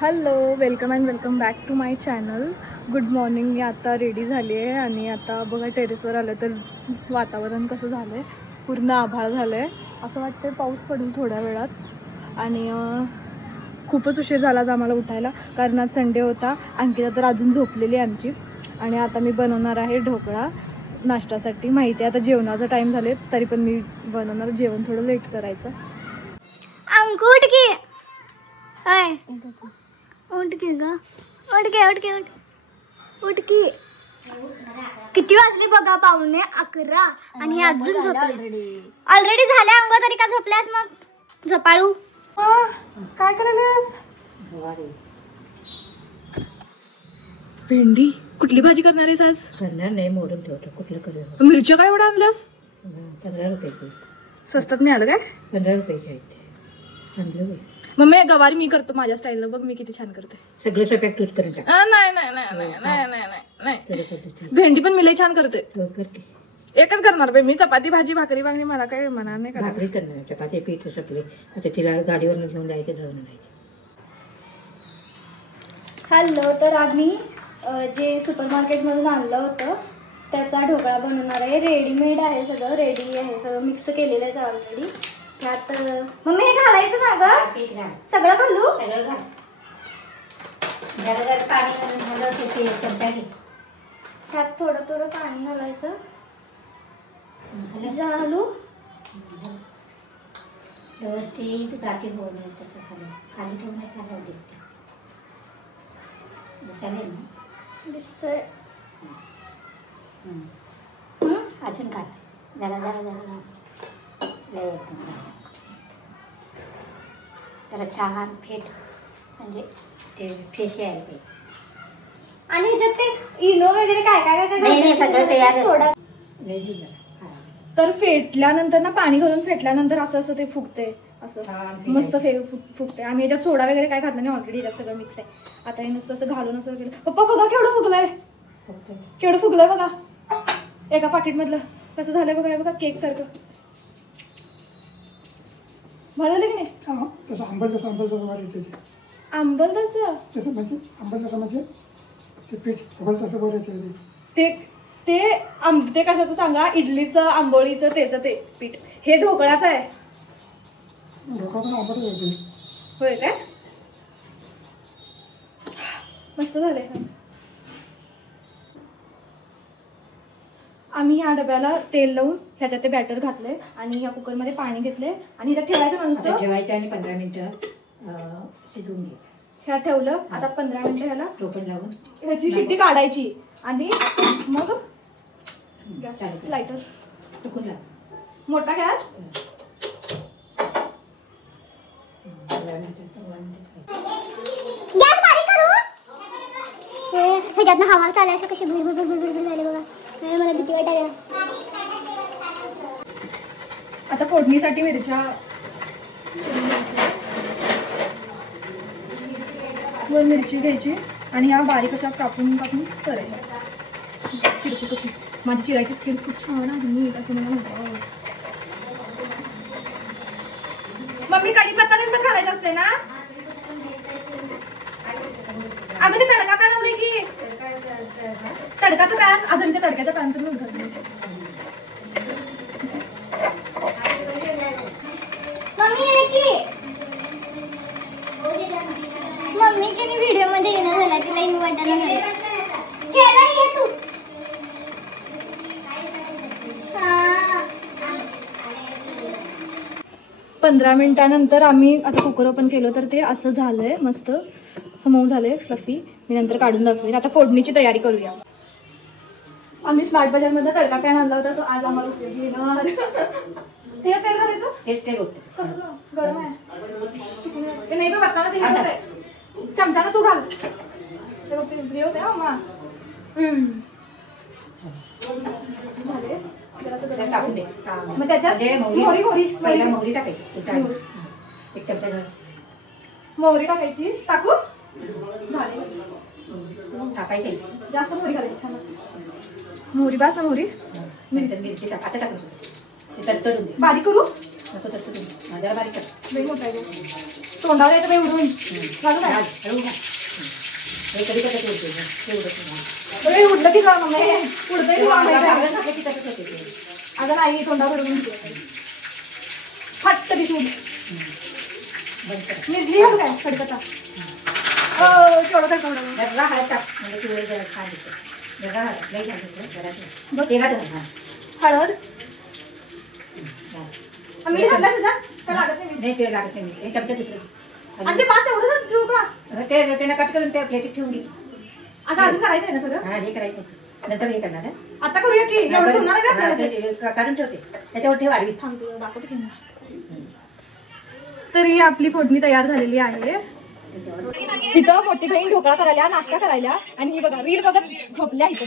Hello, welcome and welcome back to my channel. Good morning. मी आता ready झाली आहे आणि आता बघा टेरेसवर आलं तर वातावरण कसं झालं आहे. पूर्ण आभाळ झालं आहे. असं वाटतं पाऊस पडेल थोड्या वेळात. आणि खूपच उशीर झाला आज आम्हाला उठायला, कारण आज संडे होता. अंकिता तर अजून झोपलेली आहे आमची. आणि आता मी बनवणार आहे ढोकळा नाश्त्यासाठी. माहिती आहे आता जेवणाचा टाईम झाले, तरी पण मी बनवणार. जेवण थोडं लेट करायचं. अंकुट की उठ के ग, उठ के उठ के उठ की. किती वाजली बघा, 11:15 आणि अजून झोपले. ऑलरेडी झाल्या अंग, तरी का झोपल्यास मग झोपाळू? काय करायलास? भेंडी. कुठली भाजी करणार आहेस आज? करणार नाही, मोडून ठेवतो. कुठलं करूया? मिरच्या काय एवढा आणल्यास? 15 रुपयाची. स्वस्तात मिळालं काय? 15 रुपयाची आहे ते. चांगलं. मम्मी गवारी मी करतो माझ्या स्टाईलला, बघ मी किती छान करते. सगळं स्वयंपाक तूच करून टाक. नाही नाही नाही नाही नाही नाही नाही. भेंडी पण मी लई छान करते. एकच करणार बाई मी. चपाती भाजी भाकरी वांगणी मला काय म्हणा नाही करणार. भाकरी करणार, चपाती पीठ सपले. आता तिला गाडीवरून घेऊन जायचं, जाऊन आणायचं. खाल्लं तर आम्ही जे सुपरमार्केटमधून आणलं होतं त्याचा ढोकळा बनवणार आहे. रेडीमेड आहे, सगळं रेडी आहे, सगळं मिक्स केलेलं आहे ऑलरेडी. त्यात मम्मी हे घालायचं ना ग? पीठ घाल, सगळं घालू? सगळं घाल. जरा जरा पाणी घालून ते चमचा घे. त्यात थोडं थोडं पाणी घालायचं. घालू व्यवस्थित गाठी होऊ नये. तसं खाली खाली ठेवून नाही खायला दिसते. चालेल ना? दिसतंय. अजून घाल. जरा जरा जरा जरा छान फेट, म्हणजे ते फेस यायला पाहिजे. आणि ह्याच्यात ते इनो वगैरे काय काय काय नाही, सगळं तयार. सोडा. तर फेटल्यानंतर ना, पाणी घालून फेटल्यानंतर असं असं ते फुगते, असं मस्त फुगते. आम्ही याच्यात सोडा वगैरे काय घातलं नाही, ऑलरेडी याच्यात सगळं मिक्स आहे. आता हे नुसतं असं घालून असं केलं. पप्पा बघा केवढं फुगलंय, केवढं फुगलंय बघा. एका पाकिट मधलं कसं झालंय बघा. बघा केक सारखं झालं की नाही? तसं आंबल तसं वर येते ते. आंबल तसं म्हणजे आंबल तसं म्हणजे ते पीठ आंबल तसं वर येते ते. ते कशाचं सांगा? इडलीचं, आंबोळीचं, त्याचं ते पीठ. हे ढोकळ्याचं आहे. ढोकळा पण आंबट होते. होय काय? मस्त झालंय. आम्ही ह्या डब्याला तेल लावून ह्याच्यात ते बॅटर घातले आणि ह्या कुकरमध्ये पाणी घेतले आणि ह्याच्यात ठेवायचं ना नुसतं. ठेवायचं आणि 15 मिनिटं शिजवून घे. ह्या ठेवलं. आता 15 मिनिटं ह्याला टोपण लावून ह्याची शिट्टी काढायची आणि मग गॅस लायटर टोकून लाव. मोठा गॅस. गॅस बारीक करू. ह्याच्यातनं हवा चालू असं कशी भुर भुर भुर भुर झाले बघा. मला भीती वाटायला. आता फोडणीसाठी मिरच्या वर मिरची घ्यायची आणि ह्या बारीक अशा कापून कापून करायच्या. चिरकू कशी. माझी चिरायची स्किल्स खूप छान आहे. मी असं मला म्हणतो. मम्मी कढीपत्ता पण घालायचं असते ना? अगं ते तडका बनवले की तडकाचं पॅन. अजून त्या तडक्याच्या पॅनचं पण घालायचं. मम्मी की व्हिडिओ मध्ये येणं झाला की नाही वाटायला केला हे तू. 15 मिनिटानंतर आम्ही आता कुकर ओपन केलं तर ते असं झालंय, मस्त मऊ झालंय, फ्लफी. मी नंतर काढून दाखवेन. आता फोडणीची तयारी करूया. आम्ही स्मार्ट बाजार मध्ये तडका पॅन आणला होता, तो आज आम्हाला उपयोगी येणार. हे तेल घालायचं. हेच तेल होते. कसं गरम आहे? नाही बघ बघताना ते होत आहे. चमचानं तू घाल. ते बघ ते होते ना मा. झाले. टाकून दे. मग त्याच्यात मोहरी टाकायची. एक चमचा मोहरी टाकायची. टाकू. झाले. टाकायची. जास्त मोहरी घालायची. छान मोहरी. बास ना मोहरी. मिरची टाक. आता टाकायचं. तडतडून बारीक करू. नको तडतडून. जरा बारीक कर. लई मोठा आहे तोंडावर येतं बाई उडून. घालू काय? हे कधी कसं उडते ते उडत नाही. अरे उडलं की जा मम्मी उडतंय की तेव्हा मामाई घालून टाकलं की तसंच होते ते. अगं नाही तोंडावर उडून फट्ट दिसून बंद कर. निघली बघ काय कडकता केवढं काय केवढं जरा हळद टाक म्हणजे पिवळे जरा छान दिसते. जरा हळद लई घालायचं जरा ते का धर. हळद हां मीठ घातलं सुद्धा काय लागत नाही नाही ते लागत नाही. एक चमचा दुसरं आणि ते पाच एवढं ठेवू का ते रोटीनं कट करून त्या प्लेटीत ठेवून घे. आता अजून करायचं आहे ना सगळं हां हे करायचं नंतर हे करणार आहे. आता करूया की एवढं ठेवणार आहे का हां, आपल्याला ते काढून ठेवते त्याच्यावर ठेव आडवी. थांबते दाखवते की नाही. तर ही आपली फोडणी तयार झालेली आहे. इथं मोठी बहीण ढोकळा करायला नाश्ता करायला आणि ही बघा रील बघत झोपल्या इथं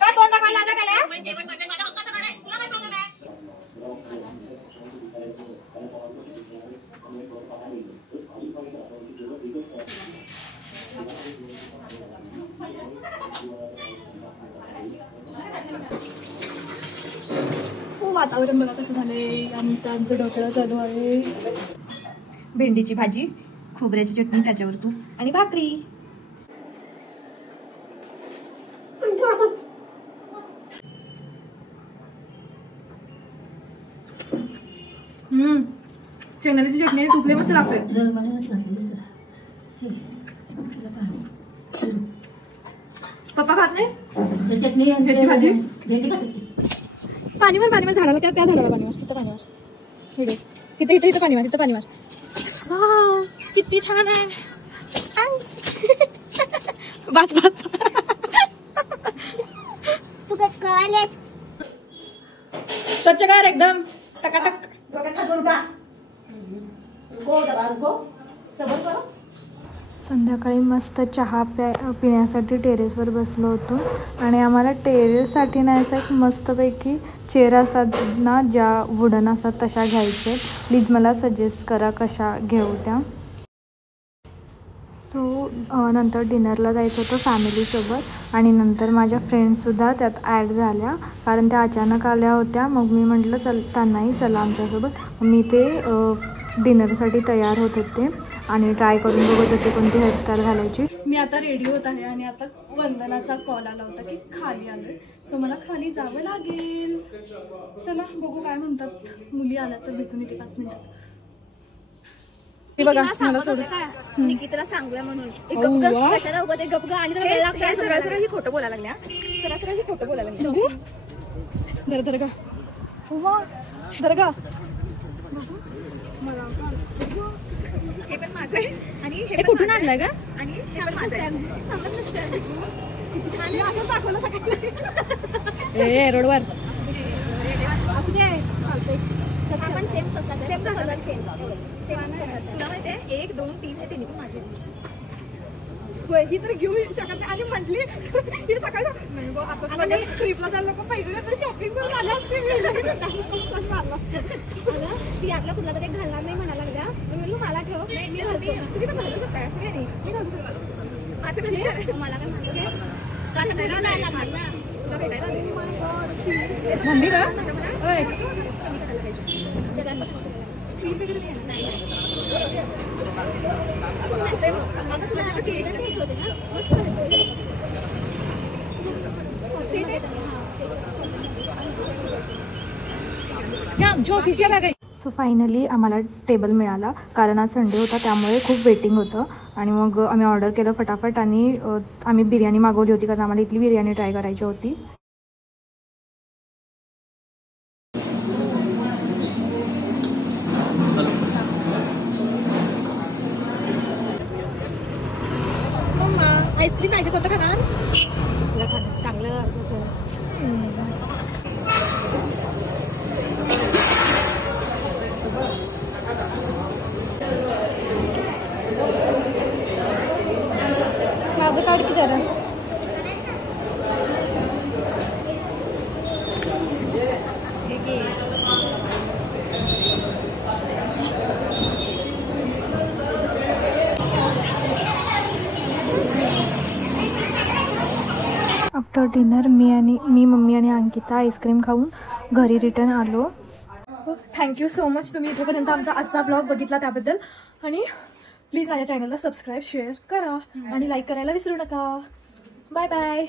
काय तोंड टाकायला आता वातावरण बघा कसं झालंय. आमचं ढोकळा चालू आहे. भेंडीची भाजी खोबऱ्याची चटणी त्याच्यावर तूप आणि भाकरी. शेंगदाण्याची चटणी तूप लय मस्त लागतोय. पप्पा खात नाही चटणी ह्याची भाजी भेंडी का पाणीवर झाडाला त्या झाडाला पाणीवर तिथं पाणीवर इथे इथे इथे इथं पाणीवर तिथं पाणीवर. हा किती छान आहे. बस बस तू कसं कळालेस? स्वच्छ कर एकदम टकाटक. संध्याकाळी मस्त चहा पिण्यासाठी टेरेसवर बसलो होतो आणि आम्हाला टेरेससाठी न्यायचा एक मस्तपैकी चेअर असतात ना ज्या वुडन असतात तशा घ्यायचे. प्लीज मला सजेस्ट करा कशा घेऊ त्या. सो नंतर डिनरला जायचं होतं फॅमिलीसोबत आणि नंतर माझ्या फ्रेंड्ससुद्धा त्यात ॲड झाल्या कारण त्या अचानक आल्या होत्या. मग मी म्हटलं त्यांनाही चला आमच्यासोबत. मी ते डिनरसाठी तयार होत होते आणि ट्राय करून बघत होते कोणती हेअरस्टाईल घालायची. मी आता रेडी होत आहे आणि आता वंदनाचा कॉल आला होता की खाली आलोय. सो मला खाली जावं लागेल. चला बघू काय म्हणतात. मुली आल्या तर भेटून येते 5 मिनिटात. बघा मला सोडून निकिताला सांगूया म्हणून कशाला उगत गप आणि सरळ ही खोटं बोलायला लागल्या. सरळ ही खोटं बोलायला लागल्या. दरगा दरगा हे पण माझं आहे आणि हे कुठून आणलंय का आणि सांगत नसतं छान असं दाखवलं सगळं. ए रोडवर आपण सेम तुला माहिती आहे 1 2 3 हे तिन्ही पण माझे. होय ही तर घेऊ शकत नाही आणि म्हटली ही सकाळी नाही आता ट्रिपला जायला नको पहिली तर शॉपिंग करून आल्या असते. ती आपल्या कुठला तरी घालणार नाही म्हणायला लागल्या. मी मला ठेव मी घालते. तुम्ही पण घालू शकता असं काही नाही. मी घालू शकतो माझं म्हणजे मला काय म्हणतो मम्मी का सो फायनली आम्हाला टेबल मिळाला कारण आज संडे होता त्यामुळे खूप वेटिंग होतं आणि मग आम्ही ऑर्डर केलं फटाफट आणि आम्ही बिर्याणी मागवली होती कारण आम्हाला इथली बिर्याणी ट्राय करायची होती. आईस्क्रीम पाहिजे कोणतं खाणार चांगलं माझं काढ की जरा. आफ्टर डिनर मी मम्मी आणि अंकिता आईस्क्रीम खाऊन घरी रिटर्न आलो. थँक्यू सो मच तुम्ही इथेपर्यंत आमचा आजचा ब्लॉग बघितला त्याबद्दल. आणि प्लीज माझ्या चॅनलला सबस्क्राईब शेअर करा आणि लाईक करायला विसरू नका. Bye bye.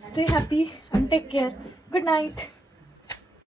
Stay happy and take care. Good night.